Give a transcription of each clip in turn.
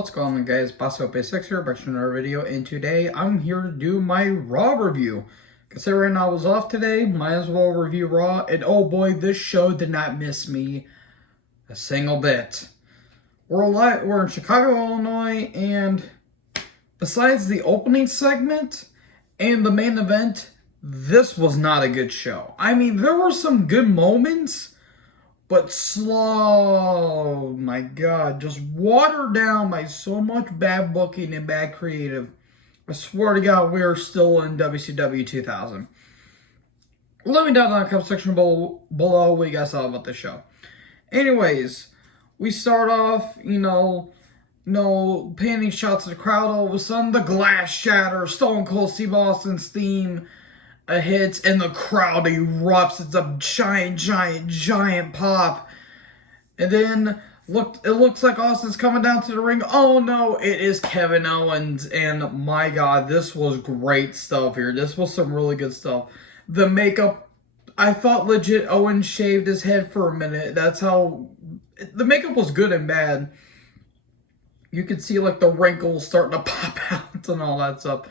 What's going on, guys? Bosso6 here, back to another video, and today I'm here to do my Raw review. Considering I was off today, might as well review Raw, and oh boy, this show did not miss me a single bit. We're in Chicago, Illinois, and besides the opening segment and the main event, this was not a good show. I mean, there were some good moments, but slow, my God, just watered down by so much bad booking and bad creative. I swear to God, we are still in WCW 2000. Let me down in the comment section below what you guys thought about this show. Anyways, we start off, panning shots at the crowd. All of a sudden, the glass shatters. Stone Cold Steve Austin's theme hits, and the crowd erupts. It's a giant pop. And then it looks like Austin's coming down to the ring. Oh no, it is Kevin Owens. And my God, this was great stuff here. This was some really good stuff. The makeup, I thought legit Owens shaved his head for a minute. That's how the makeup was good and bad. You could see like the wrinkles starting to pop out and all that stuff.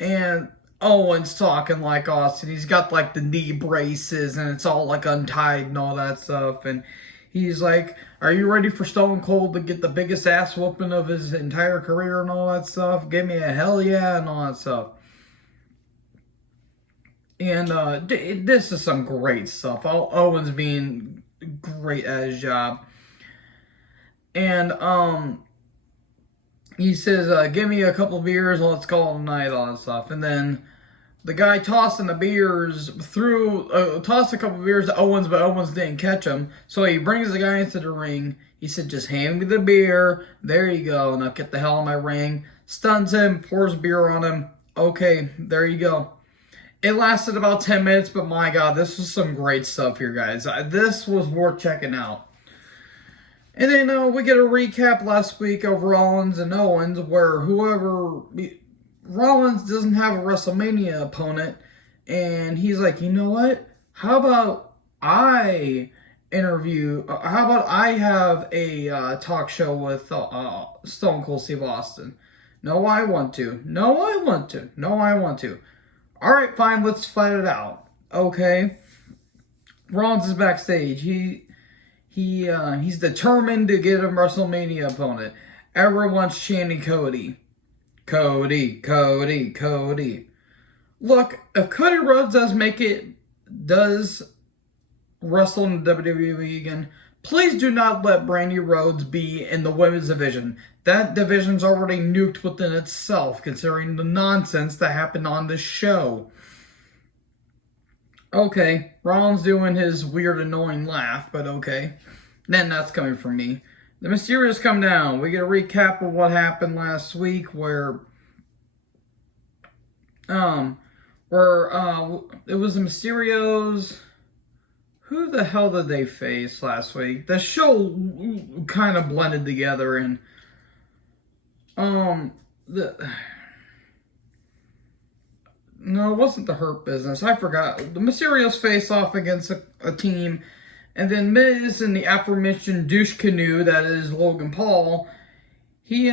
And Owens talking like Austin. He's got like the knee braces and it's all like untied and all that stuff. And he's like, "Are you ready for Stone Cold to get the biggest ass whooping of his entire career and all that stuff? Give me a hell yeah," and all that stuff. And this is some great stuff. Owens being great at his job. And he says, "Give me a couple of beers, let's call it a night," all that stuff. And then the guy tossing the beers tossed a couple of beers to Owens, but Owens didn't catch them. So he brings the guy into the ring. He said, "Just hand me the beer. There you go. Now get the hell out of my ring." Stuns him, pours beer on him. Okay, there you go. It lasted about 10 minutes, but my God, this was some great stuff here, guys. This was worth checking out. And then we get a recap last week of Rollins and Owens, where Rollins doesn't have a WrestleMania opponent, and he's like, "You know what? How about I have a talk show with Stone Cold Steve Austin?" "No, I want to. No, I want to. No, I want to." "All right, fine, let's fight it out." Okay. Rollins is backstage. He's determined to get a WrestleMania opponent. Everyone's chanting Cody. Cody, Cody, Cody. Look, if Cody Rhodes does wrestle in the WWE again, please do not let Brandy Rhodes be in the women's division. That division's already nuked within itself, considering the nonsense that happened on this show. Okay, Rollins doing his weird, annoying laugh, but okay. Then that's coming from me. The Mysterio'S come down. We get a recap of what happened last week, where it was the Mysterio'S. Who the hell did they face last week? The show kind of blended together, and no, it wasn't the Hurt Business. I forgot. The Mysterio'S face off against a team. And then Miz and the aforementioned douche canoe that is Logan Paul, they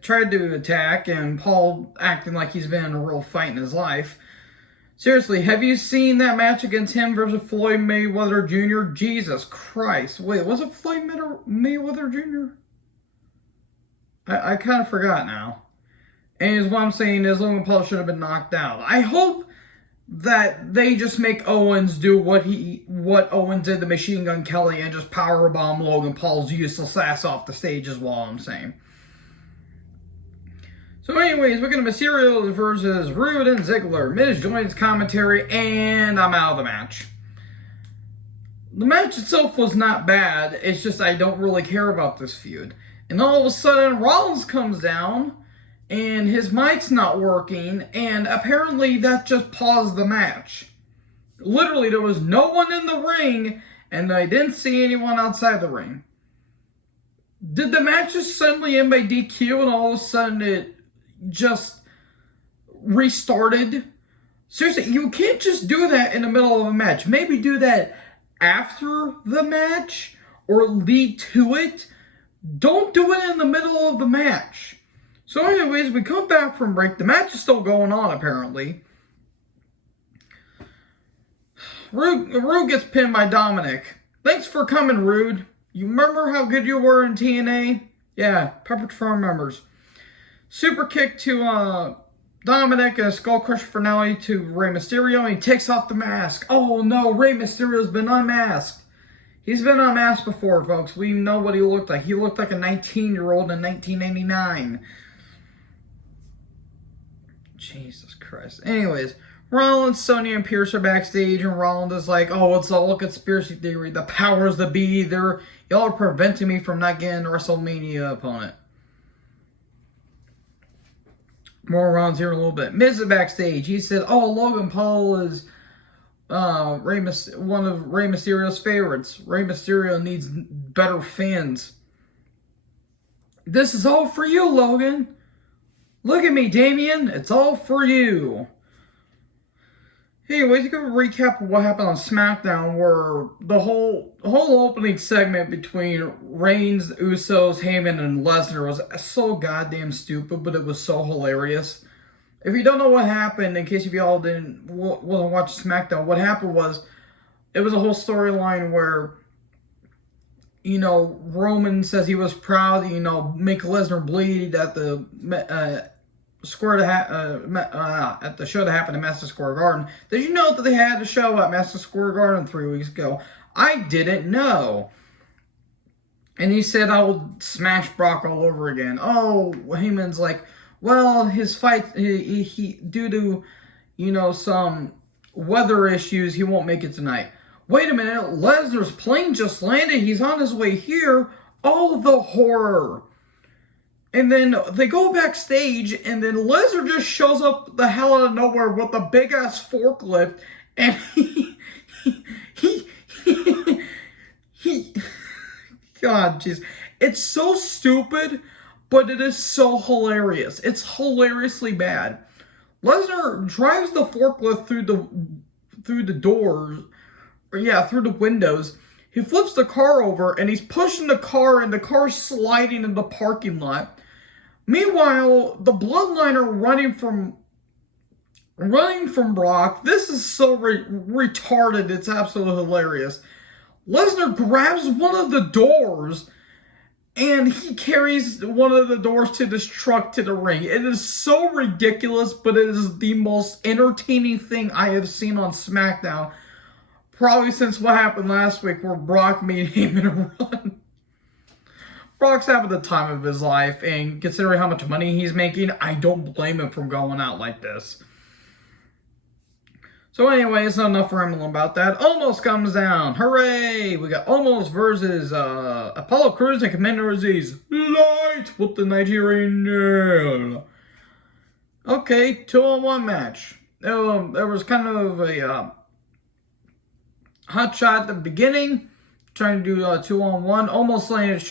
tried to attack, and Paul acting like he's been in a real fight in his life. Seriously, have you seen that match against him versus Floyd Mayweather Jr.? Jesus Christ. Wait, was it Floyd Mayweather Jr.? I kind of forgot now. And what I'm saying is Logan Paul should have been knocked out. I hope that they just make Owens do what Owens did to Machine Gun Kelly and just powerbomb Logan Paul's useless ass off the stage is what I'm saying. So anyways, we're going to Mysterio'S versus Rude and Ziggler. Miz joins commentary, and I'm out of the match. The match itself was not bad. It's just I don't really care about this feud. And all of a sudden, Rollins comes down, and his mic's not working, and apparently that just paused the match. Literally, there was no one in the ring, and I didn't see anyone outside the ring. Did the match just suddenly end by DQ, and all of a sudden it just restarted? Seriously, you can't just do that in the middle of a match. Maybe do that after the match, or lead to it, don't do it in the middle of the match. So anyways, we come back from break. The match is still going on, apparently. Rude gets pinned by Dominic. Thanks for coming, Rude. You remember how good you were in TNA? Yeah, Pepper Farm members. Super kick to Dominic and a skull crusher finale to Rey Mysterio. And he takes off the mask. Oh no, Rey Mysterio's been unmasked. He's been unmasked before, folks. We know what he looked like. He looked like a 19-year-old in 1989. Jesus Christ. Anyways, Rollins, Sonya, and Pierce are backstage, and Rollins is like, oh, it's all a conspiracy theory. The powers that be, y'all are preventing me from not getting a WrestleMania opponent. More Rollins here in a little bit. Miz is backstage. He said, oh, Logan Paul is one of Rey Mysterio's favorites. Rey Mysterio needs better fans. This is all for you, Logan. Look at me, Damien. It's all for you. Anyways, you can recap what happened on SmackDown, where the whole opening segment between Reigns, Usos, Heyman, and Lesnar was so goddamn stupid, but it was so hilarious. If you don't know what happened, in case if y'all wasn't watching SmackDown, what happened was, it was a whole storyline where, you know, Roman says he was proud, you know, make Lesnar bleed at the at the show that happened at Madison Square Garden. Did you know that they had a show at Madison Square Garden 3 weeks ago? I didn't know. And he said, I will smash Brock all over again. Oh, Heyman's like, well, his fight, he due to, you know, some weather issues, he won't make it tonight. Wait a minute, Lesnar's plane just landed. He's on his way here. Oh, the horror. And then they go backstage, and then Lesnar just shows up the hell out of nowhere with a big-ass forklift, and he God, jeez. It's so stupid, but it is so hilarious. It's hilariously bad. Lesnar drives the forklift through the doors, through the windows. He flips the car over, and he's pushing the car, and the car's sliding in the parking lot. Meanwhile, the Bloodline are running from Brock. This is so retarded. It's absolutely hilarious. Lesnar grabs one of the doors, and he carries one of the doors to this truck to the ring. It is so ridiculous, but it is the most entertaining thing I have seen on SmackDown. Probably since what happened last week where Brock made Heyman run. Brock's having the time of his life, and considering how much money he's making, I don't blame him for going out like this. So anyways, not enough rambling about that. Almost comes down. Hooray! We got Almost versus Apollo Crews and Commander Aziz. Light with the Nigerian nail. Okay, 2-on-1 match. There was kind of a hot shot at the beginning. Trying to do 2-on-1. Almost laying his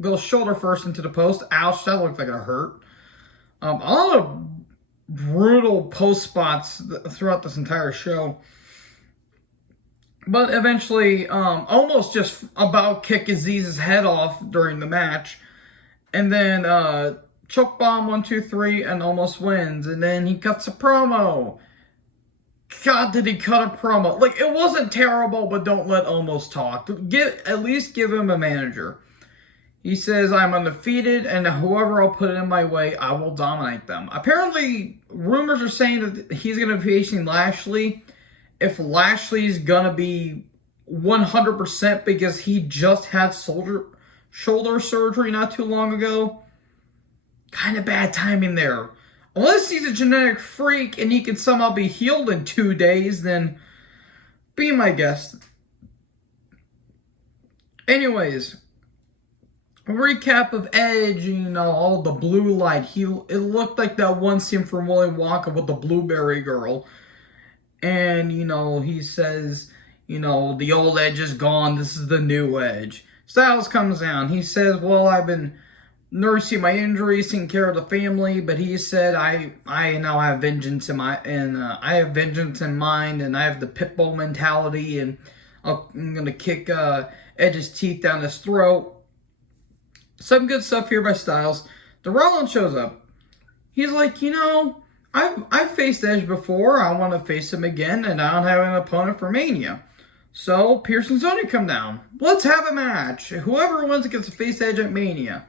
goes shoulder first into the post. Ouch, that looked like it hurt. A lot of brutal post spots throughout this entire show. But eventually, Almost just about kick Aziz's head off during the match. And then choke bomb 1, 2, 3, and Almost wins. And then he cuts a promo. God, did he cut a promo? Like, it wasn't terrible, but don't let Almost talk. At least give him a manager. He says, I'm undefeated, and whoever I'll put in my way, I will dominate them. Apparently, rumors are saying that he's going to be facing Lashley. If Lashley's going to be 100% because he just had shoulder surgery not too long ago, kind of bad timing there. Unless he's a genetic freak and he can somehow be healed in 2 days, then be my guest. Anyways, a recap of Edge, you know, all the blue light. It looked like that one scene from Willy Wonka with the blueberry girl. And, you know, he says, you know, the old Edge is gone. This is the new Edge. Styles comes down. He says, well, I've been nursing my injuries, taking care of the family, but he said, I now have vengeance in I have vengeance in mind, and I have the Pitbull mentality, and I'm going to kick Edge's teeth down his throat. Some good stuff here by Styles. The Rollins shows up. He's like, I've faced Edge before. I want to face him again, and I don't have an opponent for Mania. So, Pierce and Sonya come down. Let's have a match. Whoever wins gets to face Edge at Mania.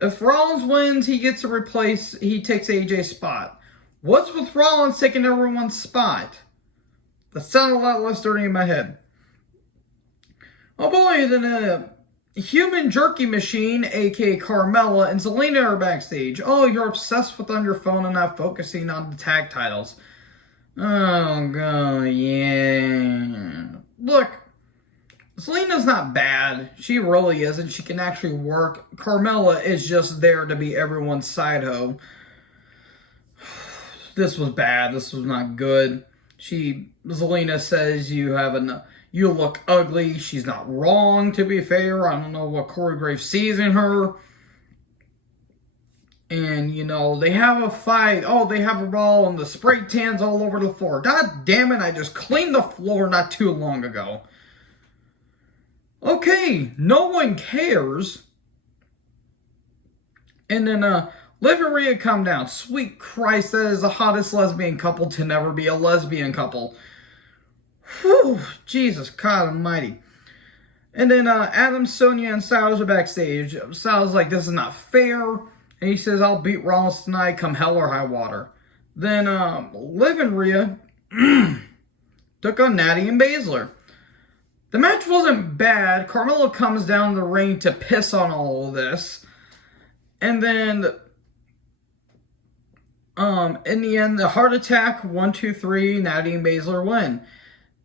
If Rollins wins, he takes AJ's spot. What's with Rollins taking everyone's spot? That sounded a lot less dirty in my head. Oh boy, then a human jerky machine, aka Carmella, and Zelina are backstage. Oh, you're obsessed with on your phone and not focusing on the tag titles. Oh, God, yeah. Look, Zelina's not bad. She really isn't. She can actually work. Carmella is just there to be everyone's side hoe. This was bad. This was not good. Zelina says you look ugly. She's not wrong, to be fair. I don't know what Corey Graves sees in her. And, they have a fight. Oh, they have a brawl and the spray tans all over the floor. God damn it, I just cleaned the floor not too long ago. Okay, no one cares. And then, Liv and Rhea come down. Sweet Christ, that is the hottest lesbian couple to never be a lesbian couple. Whew, Jesus God almighty. And then, Adam, Sonya, and Styles are backstage. Styles is like, this is not fair. And he says, I'll beat Rollins tonight, come hell or high water. Then, Liv and Rhea took on Natty and Baszler. The match wasn't bad. Carmella comes down the ring to piss on all of this. And then, in the end, the Heart Attack, 1, 2, 3, Natty and Baszler win.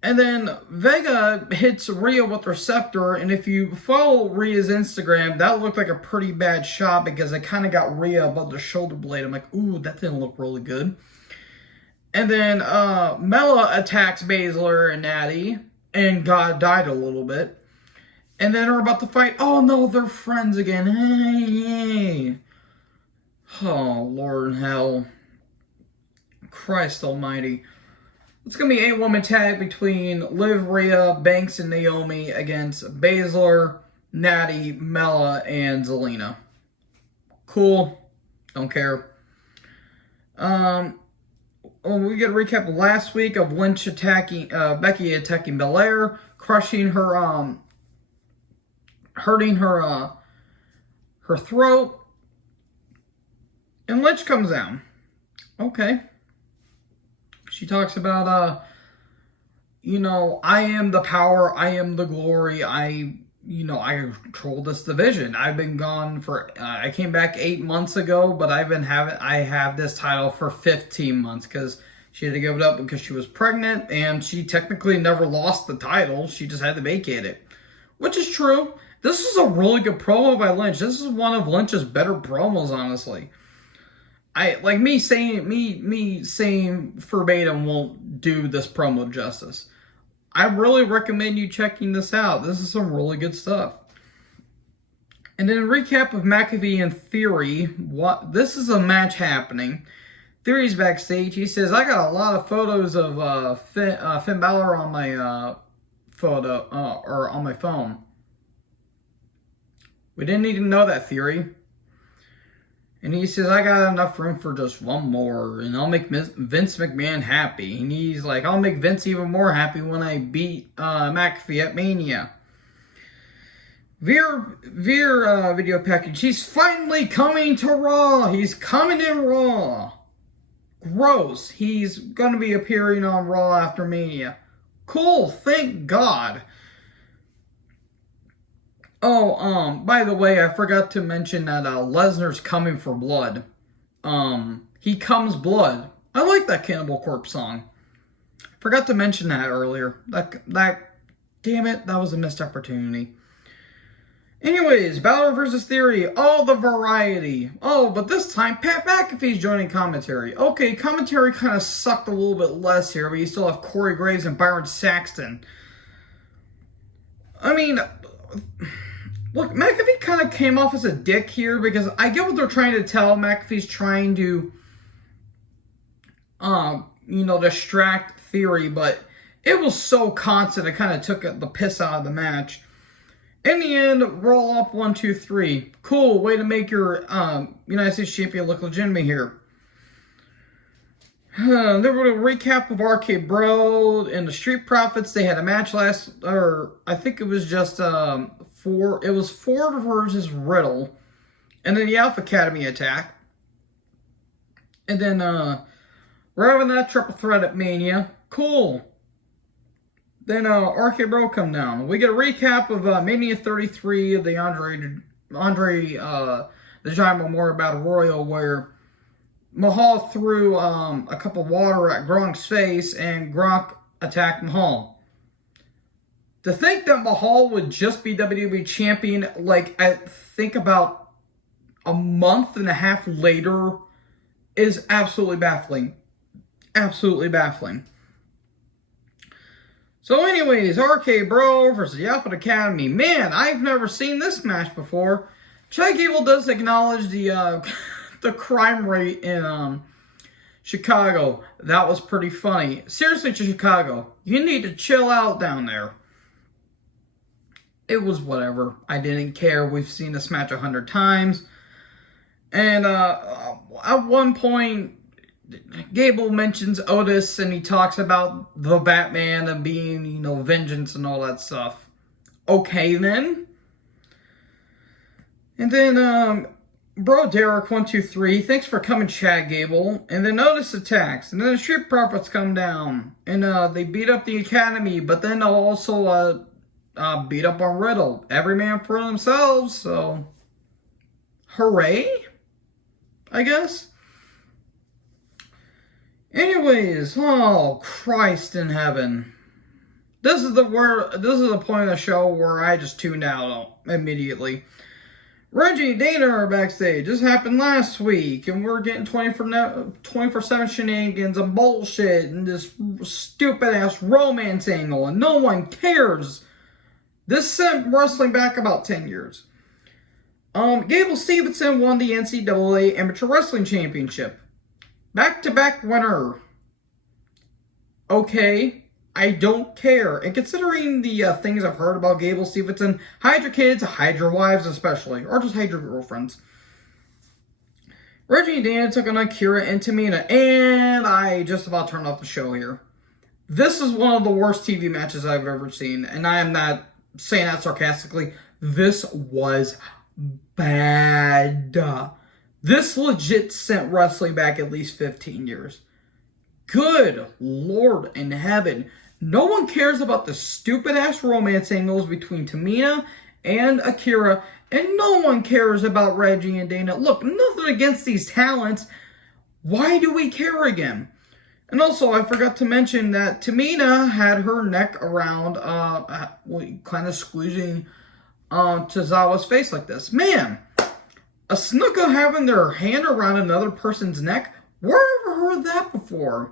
And then Vega hits Rhea with her scepter, and if you follow Rhea's Instagram, that looked like a pretty bad shot because it kind of got Rhea above the shoulder blade. I'm like, ooh, that didn't look really good. And then Mella attacks Baszler and Natty, and God died a little bit. And then they're about to fight. Oh no, they're friends again. Hey. Oh, Lord in hell. Christ almighty. It's going to be a 8-woman tag between Liv, Rhea, Banks, and Naomi against Baszler, Natty, Mella, and Zelina. Cool. Don't care. We get a recap last week of Lynch attacking, Becky attacking Belair, crushing her, hurting her, her throat. And Lynch comes down. Okay. She talks about, I am the power, I am the glory, I control this division. I've been gone I came back 8 months ago, but I have this title for 15 months because she had to give it up because she was pregnant, and she technically never lost the title. She just had to vacate it, which is true. This is a really good promo by Lynch. This is one of Lynch's better promos, honestly. Me saying verbatim won't do this promo justice. I really recommend you checking this out. This is some really good stuff. And then a recap of McAfee and Theory. This is a match happening. Theory's backstage. He says, I got a lot of photos of Finn Balor on my on my phone. We didn't need to know that, Theory. And he says, I got enough room for just one more, and I'll make Vince McMahon happy. And he's like, I'll make Vince even more happy when I beat McAfee at Mania. Veer video package. He's finally coming to Raw. He's coming in Raw. Gross. He's going to be appearing on Raw after Mania. Cool. Thank God. Oh, by the way, I forgot to mention that Lesnar's coming for blood. He comes blood. I like that Cannibal Corpse song. Forgot to mention that earlier. Damn it, that was a missed opportunity. Anyways, Balor versus Theory, all the variety. Oh, but this time, Pat McAfee's joining commentary. Okay, commentary kind of sucked a little bit less here, but you still have Corey Graves and Byron Saxton. I mean, look, McAfee kind of came off as a dick here because I get what they're trying to tell. McAfee's trying to, distract Theory, but It was so constant, it kind of took the piss out of the match. In the end, roll up 1, 2, 3. Cool, way to make your United States champion look legitimate here. There was a recap of RK Bro and the Street Profits. They had a match I think it was just Ford versus Riddle. And then the Alpha Academy attack. And then, we're having that triple threat at Mania. Cool. Then, RK Bro come down. We get a recap of Mania 33 of the the Giant Memorial Battle Royal, where Mahal threw a cup of water at Gronk's face, and Gronk attacked Mahal. To think that Mahal would just be WWE champion, like, I think about a month and a half later, is absolutely baffling. Absolutely baffling. So anyways, RK Bro versus the Alpha Academy. Man, I've never seen this match before. Chad Gable does acknowledge the the crime rate in Chicago. That was pretty funny. Seriously, Chicago, you need to chill out down there. It was whatever. I didn't care. We've seen this match 100 times. And at one point, Gable mentions Otis, and he talks about the Batman and being, you know, vengeance and all that stuff. Okay, then. And then, Bro Derek 1, 2, 3, thanks for coming, Chad Gable. And then Otis attacks, and then the Street Profits come down, and they beat up the Academy, but then they'll also beat up on Riddle. Every man for themselves, so hooray, I guess. Anyways, oh Christ in heaven. This is the point of the show where I just tuned out immediately. Reggie and Dana are backstage. This happened last week, and we're getting 24/7 shenanigans and bullshit and this stupid ass romance angle, and no one cares. This sent wrestling back about 10 years. Gable Stevenson won the NCAA Amateur Wrestling Championship. Back-to-back winner. Okay, I don't care. And considering the things I've heard about Gable Stevenson, hide your kids, hide your wives especially, or just hide your girlfriends. Reggie and Dana took on Akira and Tamina, and I just about turned off the show here. This is one of the worst TV matches I've ever seen, and I am not saying that sarcastically. This was bad. This legit sent wrestling back at least 15 years. Good Lord in heaven. No one cares about the stupid-ass romance angles between Tamina and Akira, and no one cares about Reggie and Dana. Look, nothing against these talents. Why do we care again? And also, I forgot to mention that Tamina had her neck around, kind of squeezing Tozawa's face like this. Man, a Snuka having their hand around another person's neck? Where have I heard that before?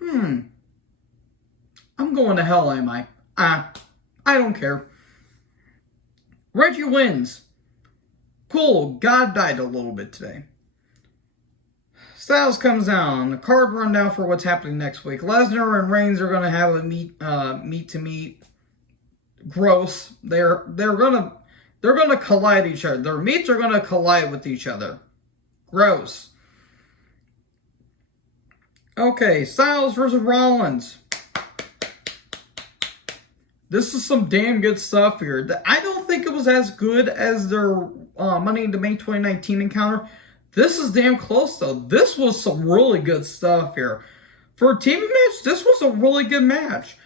I'm going to hell, am I? I don't care. Reggie wins. Cool, God died a little bit today. Styles comes down. The card rundown for what's happening next week. Lesnar and Reigns are going to have a meet to meet. Gross. They're gonna collide each other. Their meats are gonna collide with each other. Gross. Okay, Styles versus Rollins. This is some damn good stuff here. I don't think it was as good as their Money in the Bank 2019 encounter. This is damn close, though. This was some really good stuff here. For a TV match, this was a really good match.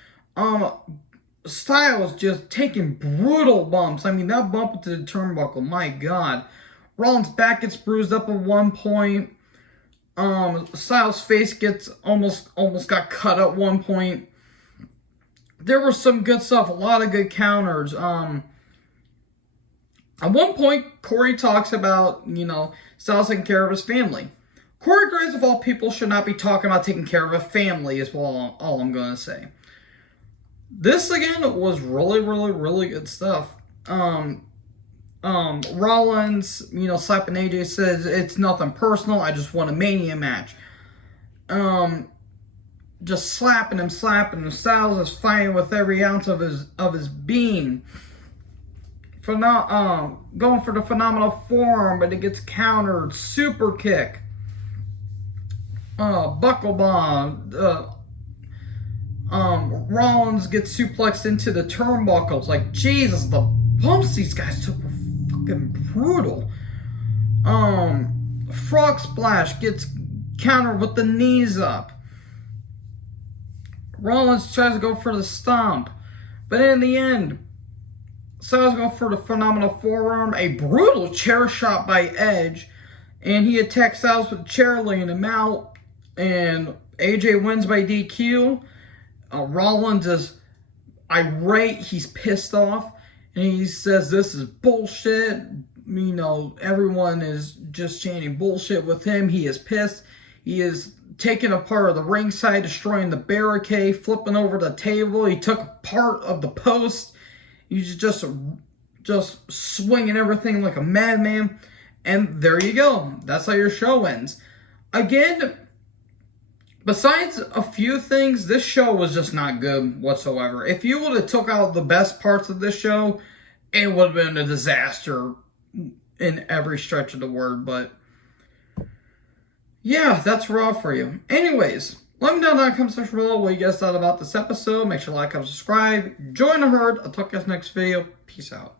Styles just taking brutal bumps. I mean, that bump into the turnbuckle, my God. Rollins' back gets bruised up at one point. Styles' face gets almost got cut at one point. There was some good stuff, a lot of good counters. At one point, Corey talks about, Styles taking care of his family. Corey Graves, of all people, should not be talking about taking care of a family, is all I'm going to say. This, again, was really, really, really good stuff. Rollins, slapping AJ, says, it's nothing personal, I just want a Mania match. just slapping him. Styles is fighting with every ounce of his being. Going for the phenomenal forearm, but it gets countered. Super kick. Buckle bomb. Rollins gets suplexed into the turnbuckles. Like, Jesus, the bumps these guys took were fucking brutal. Frog splash gets countered with the knees up. Rollins tries to go for the stomp, but in the end, Styles goes for the phenomenal forearm. A brutal chair shot by Edge, and he attacks Styles with the chair, laying him out. And AJ wins by DQ. Rollins is irate. He's pissed off, and he says this is bullshit. You know, everyone is just chanting bullshit with him. He is pissed. He is taking a part of the ringside, destroying the barricade, flipping over the table. He took part of the post. He's just swinging everything like a madman. And there you go. That's how your show ends. Again, besides a few things, this show was just not good whatsoever. If you would have took out the best parts of this show, it would have been a disaster in every stretch of the word. But yeah, that's Raw for you. Anyways, let me know in the comment section below what you guys thought about this episode. Make sure to like, comment, subscribe. Join the herd. I'll talk to you guys next video. Peace out.